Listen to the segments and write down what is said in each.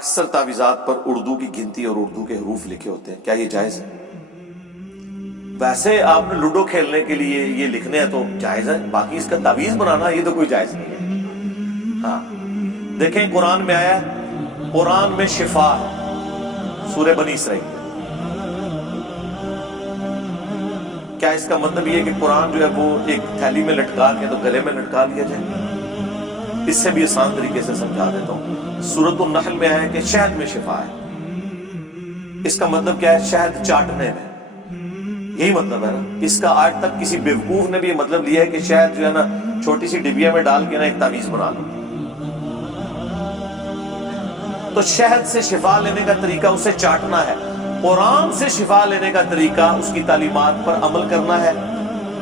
اکثر تعویذات پر اردو کی گنتی اور اردو کے حروف لکھے ہوتے ہیں، کیا یہ جائز ہے؟ ویسے آپ نے لوڈو کھیلنے کے لیے یہ لکھنے ہیں تو جائز ہے، باقی اس کا تعویذ بنانا یہ تو کوئی جائز نہیں ہے۔ ہاں دیکھیں قرآن میں آیا ہے، قرآن میں شفا ہے، سورہ بنی اسرائیل۔ کیا اس کا مطلب یہ ہے کہ قرآن جو ہے وہ ایک تھیلی میں لٹکا کے تو گلے میں لٹکا لیا جائے؟ اس سے بھی آسان طریقے سے سمجھا دیتا ہوں۔ سورۃ النحل میں آیا ہے کہ شہد میں شفا ہے۔ اس کا مطلب کیا ہے؟ شہد چاٹنے میں، یہی مطلب ہے نا۔ اس کا آج تک کسی بیوقوف نے بھی یہ مطلب لیا ہے کہ شہد جو ہے نا چھوٹی سی ڈبیا میں ڈال کے نا ایک تعویذ بنا لو۔ تو شہد سے شفا لینے کا طریقہ اسے چاٹنا ہے، قرآن سے شفا لینے کا طریقہ اس کی تعلیمات پر عمل کرنا ہے۔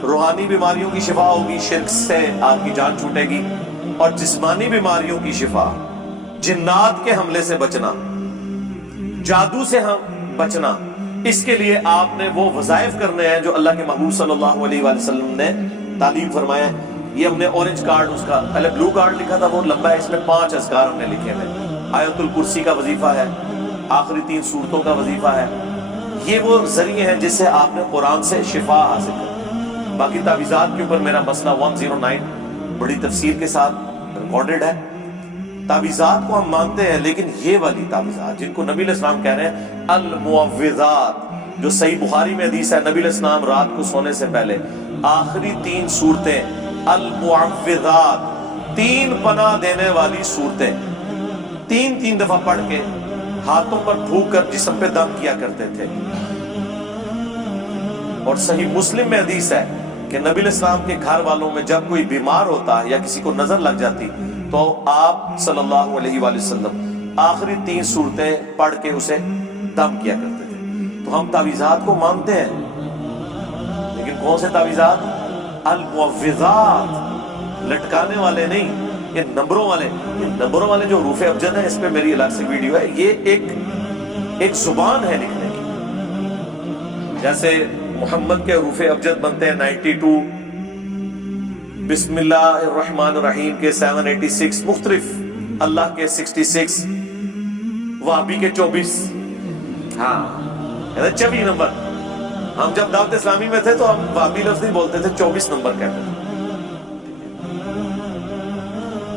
روحانی بیماریوں کی شفا ہوگی، شرک سے آپ کی جان چھوٹے گی، اور جسمانی بیماریوں کی شفا، جنات کے حملے سے بچنا، جادو سے بچنا، اس کے لیے آپ نے وہ وظائف کرنے ہیں جو اللہ کے محبوب صلی اللہ علیہ وآلہ وسلم نے تعلیم فرمایا ہے۔ یہ ہم نے اورنج کارڈ، اس کا پہلے بلو کارڈ لکھا تھا، وہ لمبا ہے، اس میں 5 اذکار ہم نے لکھے ہیں۔ آیت الکرسی کا وظیفہ ہے، آخری 3 سورتوں کا وظیفہ ہے۔ یہ وہ ذریعے ہیں جس سے آپ نے قرآن سے شفا حاصل کرنا۔ باقی تعویذات کے اوپر میرا مسئلہ 109 بڑی تفصیل کے ساتھ ریکارڈڈ ہے۔ تعویذات کو ہم مانتے ہیں، لیکن یہ والی تعویذات جن کو نبی علیہ السلام کہہ رہے ہیں المعوذات، جو صحیح بخاری میں حدیث ہے، نبی علیہ السلام رات کو سونے سے پہلے آخری 3 صورتیں المعوذات، 3 پناہ دینے والی صورتیں 3 دفعہ پڑھ کے ہاتھوں پر پھونک کر جسم پہ دم کیا کرتے تھے۔ اور صحیح مسلم میں حدیث ہے کہ نبی علیہ السلام کے گھر والوں میں جب کوئی بیمار ہوتا یا کسی کو نظر لگ جاتی تو آپ صلی اللہ علیہ وآلہ وسلم آخری 3 صورتیں پڑھ کے اسے دم کیا کرتے تھے۔ تو ہم تعویذات کو مانتے ہیں، لیکن کون سے تعویذات؟ المعوذات، لٹکانے والے نہیں، یہ نمبروں والے۔ یہ نمبروں والے جو حروف ابجد ہیں، اس پہ میری الگ سے ویڈیو ہے۔ یہ ایک زبان ہے لکھنے کی، جیسے محمد کے حروف ابجد بنتے ہیں 92، بسم اللہ الرحمن الرحیم کے 786 مختلف، اللہ کے 66، وہابی کے 24، ہاں 24 نمبر۔ ہم جب دعوت اسلامی میں تھے تو ہم وہابی لفظ نہیں بولتے تھے، 24 نمبر کہتے تھے۔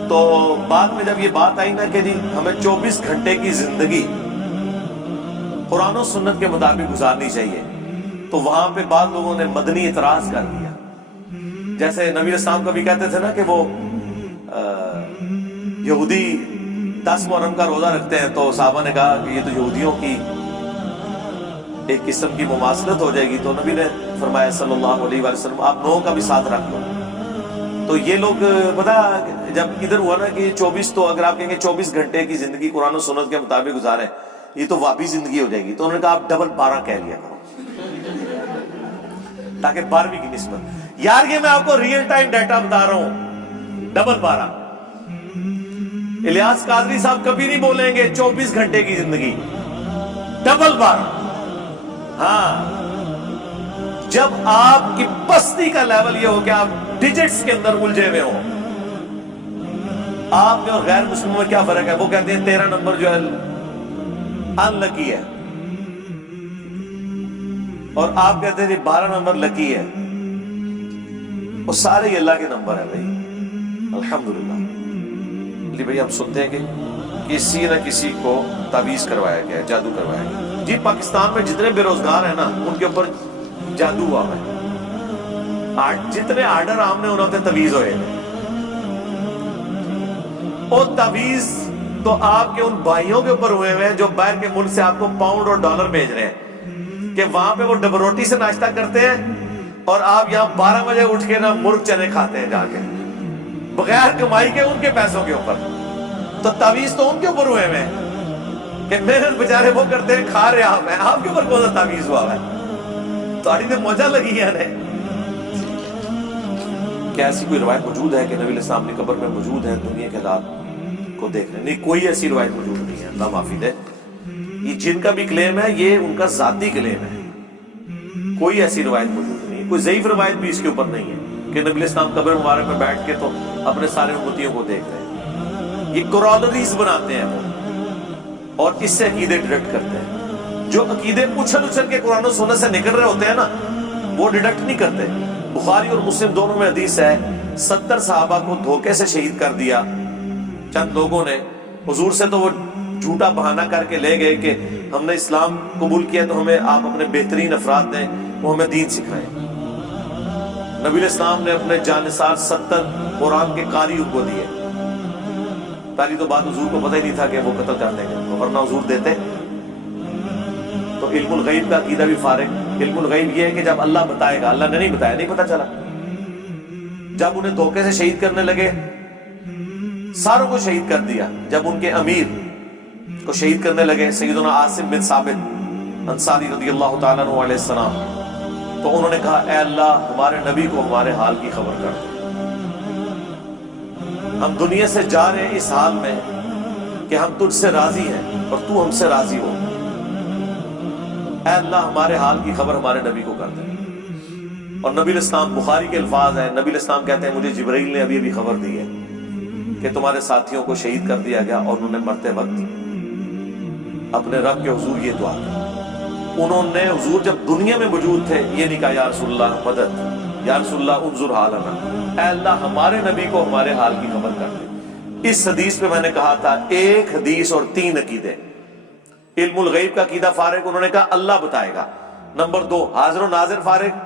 تو بعد میں جب یہ بات آئی نا کہ جی ہمیں 24 گھنٹے کی زندگی قرآن و سنت کے مطابق گزارنی چاہیے، تو وہاں پہ بعض لوگوں نے مدنی اعتراض کر دیا۔ جیسے نبی علیہ السلام کبھی کہتے تھے نا کہ وہ یہودی 10 محرم کا روزہ رکھتے ہیں، تو صحابہ نے کہا کہ یہ تو یہودیوں کی ایک قسم کی مماثلت ہو جائے گی، تو نبی نے فرمایا صلی اللہ علیہ وآلہ وسلم آپ 9 کا بھی ساتھ رکھ لو۔ تو یہ لوگ پتا جب ادھر ہوا نا کہ 24، تو اگر آپ کہیں گے 24 گھنٹے کی زندگی قرآن و سنت کے مطابق گزاریں، یہ تو وابی زندگی ہو جائے گی، تو انہوں نے کہا آپ ڈبل 12 کہہ لیا کرو تاکہ 12ویں کی نسبت۔ یار یہ میں آپ کو ریئل ٹائم ڈیٹا بتا رہا ہوں، ڈبل 12۔ الیاس قادری صاحب کبھی نہیں بولیں گے 24 گھنٹے کی زندگی، ڈبل 12۔ ہاں جب آپ کی پستی کا لیول یہ ہو کہ آپ ڈیجٹس کے اندر الجھے ہوئے ہوں۔ آپ میں اور غیر مسلموں میں کیا فرق ہے؟ وہ کہتے ہیں 13 نمبر جو ہے ان لکی ہے، اور آپ کہتے ہیں 12 نمبر لکی ہے۔ وہ سارے ہی اللہ کے نمبر ہیں بھائی، الحمدللہ۔ علی بھائی ہم سنتے ہیں کہ کسی نہ کسی کو تعویذ کروایا گیا ہے، جادو کروایا گیا ہے۔ جی پاکستان میں جتنے بے روزگار ہیں نا ان کے اوپر جادو ہوا ہے، جتنے آرڈر آمنے انہوں نے تعویذ ہوئے ہیں۔ اور تعویذ تو آپ کے ان بھائیوں کے اوپر ہوئے ہوئے ہیں جو باہر کے ملک سے آپ کو پاؤنڈ اور ڈالر بھیج رہے ہیں، کہ وہاں پہ وہ ڈبل روٹی سے ناشتہ کرتے ہیں اور آپ یہاں 12 بجے اٹھ کے نا مرغ چنے کھاتے ہیں جا کے، بغیر کمائی کے ان کے پیسوں کے اوپر۔ تو تعویذ تو ان کے اوپر ہوئے ہوئے ہیں کہ محنت بیچارے وہ کرتے ہیں، کھا رہے آپ کے اوپر کون سا تعویذ ہوا ہے؟ تو آڑی نے موجہ لگی ہے نے۔ کیا ایسی کوئی روایت موجود ہے کہ نبی علیہ السلام نے قبر میں موجود ہے دنیا کے حالات کو دیکھ رہے ہیں؟ نہیں، کوئی ایسی روایت موجود نہیں ہے، اللہ معافی دے۔ یہ جن کا بھی کلیم ہے یہ ان کا ذاتی کلیم ہے، کوئی ایسی روایت موجود نہیں، کوئی ضعیف روایت بھی اس کے اوپر نہیں ہے کہ نبی علیہ السلام قبر مبارک میں بیٹھ کے تو اپنے سارے امتیوں کو دیکھ رہے ہیں۔ یہ کورالریز بناتے ہیں وہ، اور اس سے عقیدے ڈیڈکٹ کرتے ہیں. جو عقیدے اچھل اچھل کے قرآن و سنت سے نکل رہے ہوتے ہیں نا وہ ڈیڈکٹ نہیں کرتے. بخاری اور مسلم دونوں میں حدیث ہے 70 صحابہ کو دھوکے سے شہید کر دیا چند لوگوں نے. حضور سے تو وہ جھوٹا بہانہ کر کے لے گئے کہ ہم نے اسلام قبول کیا تو ہمیں آپ اپنے بہترین افراد دیں وہ ہمیں دین سکھائیں. نبی علیہ السلام نے اپنے جانثار 70 قرآن کے قاری ان کو دیے. پہلی تو بات حضور کو پتہ ہی نہیں تھا کہ وہ قتل کر دیں گے ورنہ حضور دیتے. تو علم الغیب کا عقیدہ بھی فارغ. علم الغیب یہ ہے کہ جب اللہ بتائے گا, اللہ نے نہیں بتایا, نہیں پتہ چلا. جب انہیں دھوکے سے شہید کرنے لگے ساروں کو شہید کر دیا. جب ان کے امیر کو شہید کرنے لگے سیدنا عاصم بن ثابت انصاری رضی اللہ تعالیٰ عنہ علیہ السلام, تو انہوں نے کہا اے اللہ ہمارے نبی کو ہمارے حال کی خبر کر دے. ہم دنیا سے جا رہے ہیں اس حال میں کہ ہم تجھ سے راضی ہیں اور تو ہم سے راضی ہو. اے اللہ ہمارے حال کی خبر ہمارے نبی کو کر دے. اور نبی علیہ السلام, بخاری کے الفاظ ہیں, نبی علیہ السلام کہتے ہیں مجھے جبرائیل نے ابھی ابھی خبر دی ہے کہ تمہارے ساتھیوں کو شہید کر دیا گیا, اور انہوں نے مرتے وقت اپنے رب کے حضور یہ دعا کی. انہوں نے حضور جب دنیا میں موجود تھے یہ نہیں کہا یا رسول اللہ مدد, یا رسول اللہ انظر حالنا, اے اللہ ہمارے نبی کو ہمارے حال کی خبر کر دے. اس حدیث پہ میں نے کہا تھا ایک حدیث اور 3 عقیدے. علم الغیب کا عقیدہ فارغ, انہوں نے کہا اللہ بتائے گا. نمبر 2 حاضر و ناظر فارغ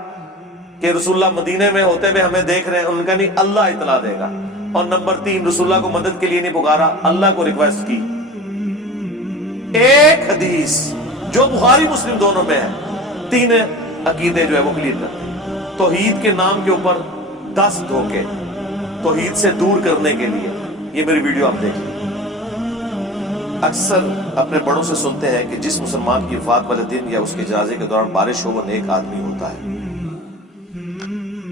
کہ رسول اللہ مدینے میں ہوتے ہوئے ہمیں دیکھ رہے ہیں, ان کا نہیں اللہ اطلاع دے گا. اور نمبر 3 رسول اللہ کو مدد کے لیے نہیں پکارا, اللہ کو ریکویسٹ کی. ایک حدیث جو بخاری مسلم دونوں میں ہے, 3 عقیدے جو ہے وہ کلیئر کرتے ہیں. توحید کے نام کے اوپر 10 دھوکے توحید سے دور کرنے کے لیے. یہ میری ویڈیو آپ دیکھ لیں. اکثر اپنے بڑوں سے سنتے ہیں کہ جس مسلمان کی وفات والے دن یا اس کے جنازے کے دوران بارش ہو وہ نیک آدمی ہوتا ہے.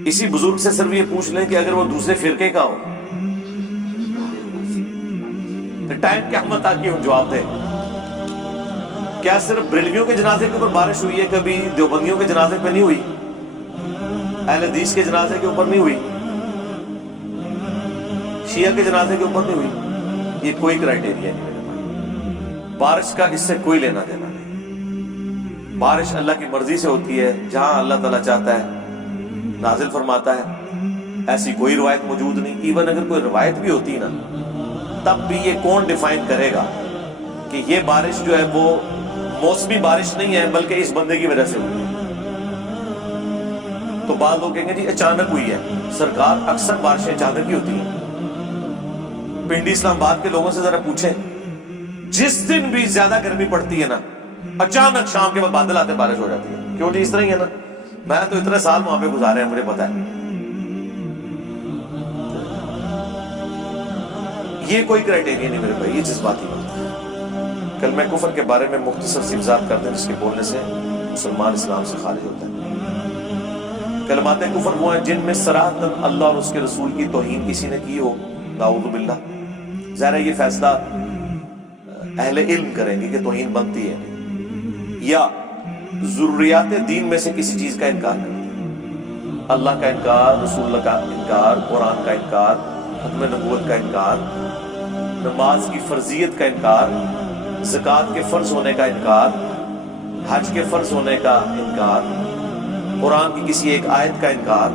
اسی بزرگ سے صرف یہ پوچھ لیں کہ اگر وہ دوسرے فرقے کا ہو تو ٹائم قیامت آ کے ہم جواب دیں. کیا صرف بریلویوں کے جنازے کے اوپر بارش ہوئی ہے, کبھی دیوبندیوں کے جنازے پہ نہیں ہوئی, اہل حدیث کے جنازے کے اوپر نہیں ہوئی, شیعہ کے جنازے کے اوپر نہیں ہوئی؟ یہ کوئی کرائٹیریا نہیں میرے بھائی. بارش کا اس سے کوئی لینا دینا نہیں. بارش اللہ کی مرضی سے ہوتی ہے, جہاں اللہ تعالیٰ چاہتا ہے نازل فرماتا ہے. ایسی کوئی روایت موجود نہیں. ایون اگر کوئی روایت بھی ہوتی نا تب بھی یہ کون ڈیفائن کرے گا کہ یہ بارش جو ہے وہ موسمی بارش نہیں ہے بلکہ اس بندے کی وجہ سے ہوئی ہے. تو بعض لوگ کہیں گے جی اچانک ہوئی ہے. سرکار اکثر بارشیں اچانک ہی ہوتی ہیں. پنڈی اسلام آباد کے لوگوں سے ذرا پوچھیں, جس دن بھی زیادہ گرمی پڑتی ہے نا اچانک شام کے بعد بادل آتے بارش ہو جاتی ہے. کیوں جی؟ اس طرح ہی ہے نا. میں تو اتنے سال وہاں پہ گزارے ہیں, مجھے پتا ہے. یہ کوئی کرائٹیریا نہیں میرے بھائی, یہ جذباتی بات ہے. کلمہ کفر کے بارے میں مختصر سی وضاحت کر دیں جس کے بولنے سے مسلمان اسلام سے خارج ہوتا ہے. کلمات کفر وہ ہیں جن میں صراحتاً اللہ اور اس کے رسول کی توہین کسی نے کی ہو, نعوذ باللہ. ظاہر ہے یہ فیصلہ اہل علم کریں گے کہ توہین بنتی ہے, یا ضروریات دین میں سے کسی چیز کا انکار کرتے ہیں. اللہ کا انکار, رسول اللہ کا انکار, قرآن کا انکار, ختم نبوت کا انکار, نماز کی فرضیت کا انکار, زکوٰۃ کے فرض ہونے کا انکار, حج کے فرض ہونے کا انکار, قرآن کی کسی ایک آیت کا انکار,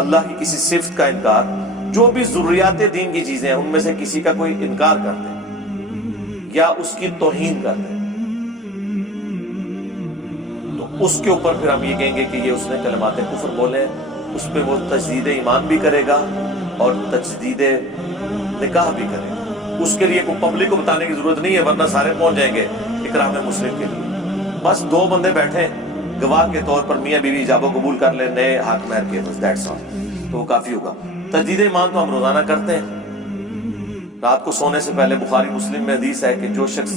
اللہ کی کسی صفت کا انکار. جو بھی ضروریات دین کی چیزیں ہیں ان میں سے کسی کا کوئی انکار کرتے ہیں یا اس کی توہین کرتے ہیں تو اس کے اوپر پھر ہم یہ کہیں گے کہ یہ اس نے کلمات کفر بولے. اس پہ وہ تجدید ایمان بھی کرے گا اور تجدید نکاح بھی کرے گا. اس کے لیے کوئی پبلک کو بتانے کی ضرورت نہیں ہے ورنہ سارے پہنچ جائیں گے اکرام مسلم کے لیے. بس 2 بندے بیٹھے گواہ کے طور پر, میاں بیوی ایجاب و قبول کر لیں نئے حق مہر کے, بس دیٹس آل, تو وہ کافی ہوگا. تجدید ایمان تو ہم روزانہ کرتے ہیں. رات کو سونے سے پہلے بخاری مسلم میں حدیث ہے کہ جو شخص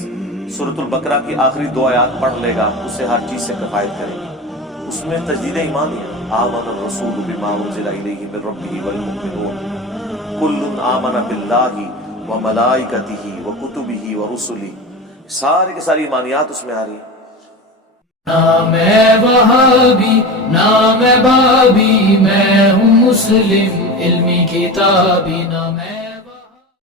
سورۃ البقرہ کی آخری 2 آیات پڑھ لے گا اسے ہر چیز سے کفایت کرے گی. اس میں تجدید ایمان ہے. آمن الرسول بما انزل الیہ من ربہ والمؤمنون کل آمن باللہ وملائکتہ وکتبہ ورسلہ. سارے کے ساری ایمانیات اس میں آ رہی ہیں. نہ میں وہابی نہ میں بابی, میں ہوں مسلم علمی کتابی. نہ میں